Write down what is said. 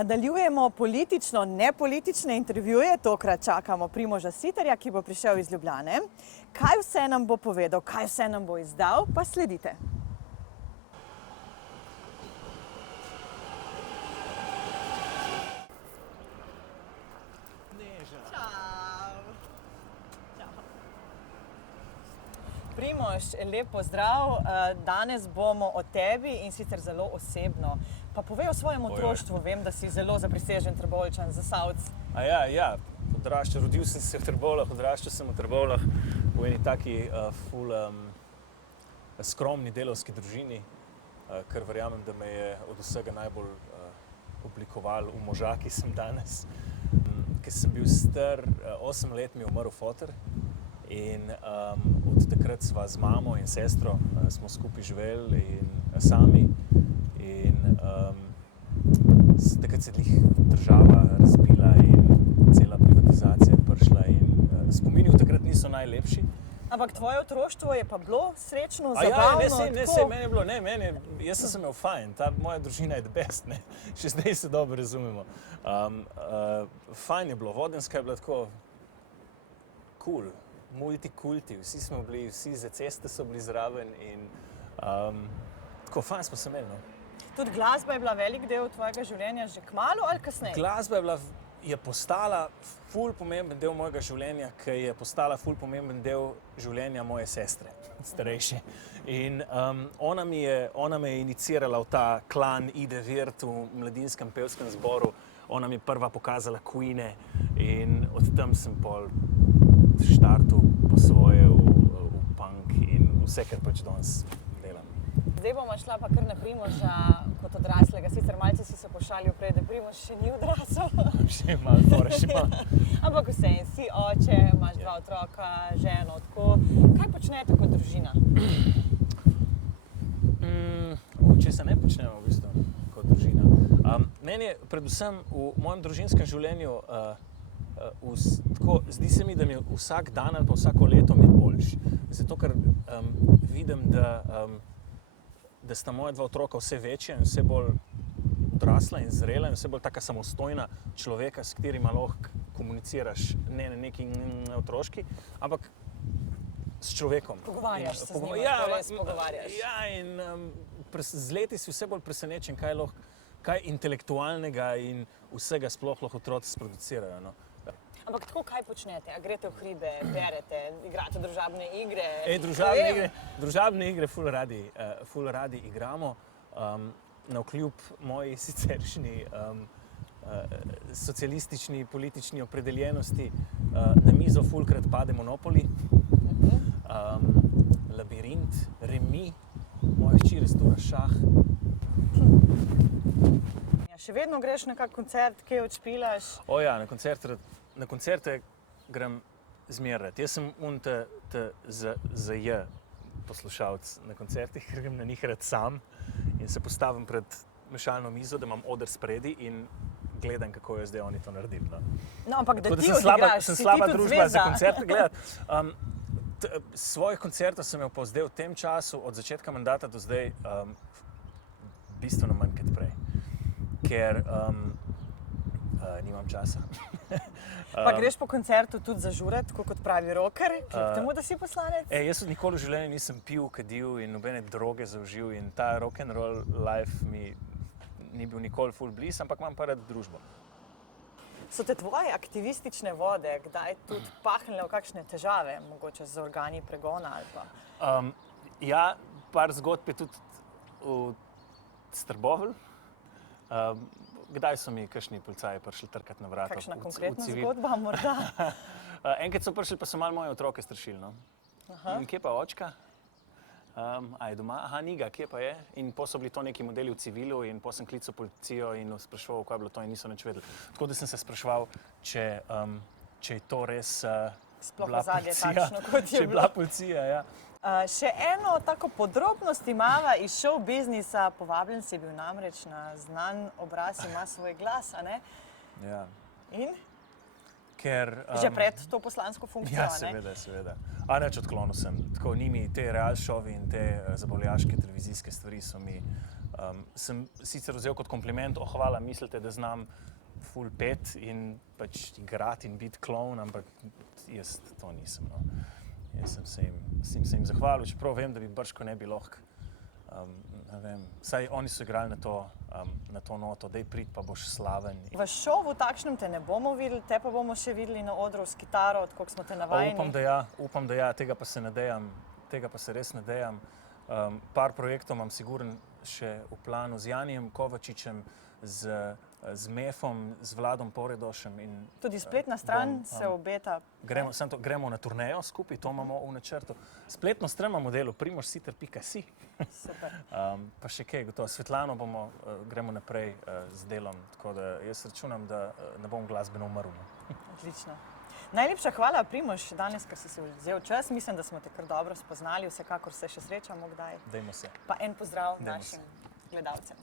Nadaljujemo politično-nepolitične intervjuje. Tokrat čakamo Primoža Siterja, ki bo prišel iz Ljubljane. Kaj vse nam bo povedal, kaj vse nam bo izdal, pa sledite. Primož, lep pozdrav. Danes bomo o tebi in sicer zelo osebno. Pa povej o svojem otroštvu. Vem, da si zelo zaprisežen Trboveljčan, Zasavec. Ja. Rodil sem se v Trbovljah, odraščal sem v Trbovljah v eni taki skromni delavski družini, ker verjamem, da me je od vsega najbolj oblikoval v moža, ki sem danes. Ko sem bil star 8 let, mi je umrl foter. In od takrat sva z mamo in sestro smo skupaj živeli in sami. In takrat se je država razbila in cela privatizacija je prišla in spomini v takrat niso najlepši. Ampak tvoje otroštvo je pa bilo srečno, zabavno, tako? Jaz sem imel fajn, moja družina je the best, ne. Še zdaj se dobro razumemo. Fajn je bilo, Vodenska je bila tako cool. Multikulti, vsi za ceste so bili zraven in tako fajn smo se imeli, no. Tudi glasba je bila velik del tvojega življenja že kmalu ali kasneje? Glasba je postala ful pomemben del mojega življenja, ker je postala ful pomemben del življenja moje sestre, starejše. In ona me je inicirala v ta klan Ide Virt v mladinskem pevskem zboru. Ona mi je prva pokazala Queene in od tam sem pol štartu po svoje v punk in vse, kar pač danes delam. Zdaj bomo šla pa kar na Primoža kot odraslega. Sicer malce si se pošalil prej, da Primož še ni odrasel. Še malo, torej še malo. Ampak vseeno, si oče, imaš 2 otroka, ženo, tako. Kaj počnete kot družina? Česa ne počnemo v bistvu kot družina. Meni je predvsem v mojem družinskem življenju zdi se mi, da mi vsak dan ali pa vsako leto mi je boljši. Zato, ker vidim, da sta moja 2 otroka vse večja in vse bolj odrasla in zrela in vse bolj taka samostojna človeka, s katerima lahko komuniciraš, ne na neki otroški, ampak s človekom. Pogovarjaš se z njima, res pogovarjaš. Ja, in z leti si vse bolj presenečen, kaj intelektualnega in vsega sploh lahko otroci sproducirajo, no. Ampak tako, kaj počnete? A greste v hribe, berete, igrate družabne igre? Družabne igre ful radi igramo. Navkljub moji siceršnji socialistični politični opredeljenosti na mizo fulkrat pade Monopoly, Labirint, Remi, moja hči restura šah. Še vedno greš na kak koncert, kje odšpilaš? Ja, na koncerte grem zmeraj. Jaz sem poslušalec na koncertih, ker grem na njih rad sam in se postavim pred mešalno mizo, da imam oder spredi in gledam, kako je zdaj oni to naredili. No, ampak da ti odigraš, si ti tudi zvezda. Sem slaba družba za koncerte gledati. Svojih koncertov sem imel pa zdaj v tem času, od začetka mandata do zdaj, bistveno manj kot prej. Ker nimam časa. Pa greš po koncertu tudi zažurat, tako kot pravi rocker, kljub temu, da si poslanec? Jaz nikoli v življenju nisem pil, kadil in nobene droge zaužil in ta rock'n'roll life mi ni bil nikoli ful blizu, ampak imam pa rad družbo. So te tvoje aktivistične vode kdaj tudi pahnile v kakšne težave, mogoče z organi pregona ali pa? Ja, par zgodb je tudi v Trbovelj. Kdaj so mi kakšni policaji prišli trkati na vrata? Kakšna konkretna zgodba morda? Enkrat so prišli, pa so malo moje otroke strašili, no. In kje pa očka? A je doma? Aha, ni ga, kje pa je? In potem so bili to neki modeli v civilu in potem sem klical policijo in spraševal, kaj je bilo to in niso nič vedeli. Tako da sem se spraševal, če je to res bila policija. Če je bila policija, ja. Še eno tako podrobnost imava iz show biznisa. Povabljen si bil namreč na Znan obraz ima svoj glas, a ne? Ja. In? ker... Že pred to poslansko funkcijo, Ja, ne? seveda. A neč odklonil sem. Tako njimi te reality šovi in te zabavljaške televizijske stvari so mi... sem sicer vzel kot kompliment, hvala, mislite, da znam ful pet in pač igrati in biti klovn, ampak jaz to nisem. No. Jaz sem se jim zahvalil, čeprav vem, da bi brško ne bi lahko. Ne vem, saj oni so igrali na to noto, daj prid pa boš slaven. V šovu takšnem te ne bomo videli, te pa bomo še videli na odru s kitaro, tako smo te navajeni. Upam, da ja, tega pa se nadejam, tega pa se res nadejam. Par projektov imam sigurno še v planu z Janijem Kovačičem, z Mefom, z Vladom Poredošem. In, tudi spletna stran se obeta. Gremo na turnejo skupaj, to imamo v načrtu. Spletno stran imamo delo primožsiter.si. Super. Pa še kaj, gotovo. Svetlano gremo naprej z delom, tako da jaz računam, da ne bom glasbeno umrl. Odlično. Najlepša hvala, Primož, danes, ker si si vzel čas. Mislim, da smo te kar dobro spoznali, vsekakor se še srečamo kdaj. Dajmo se. Pa en pozdrav našim gledalcem.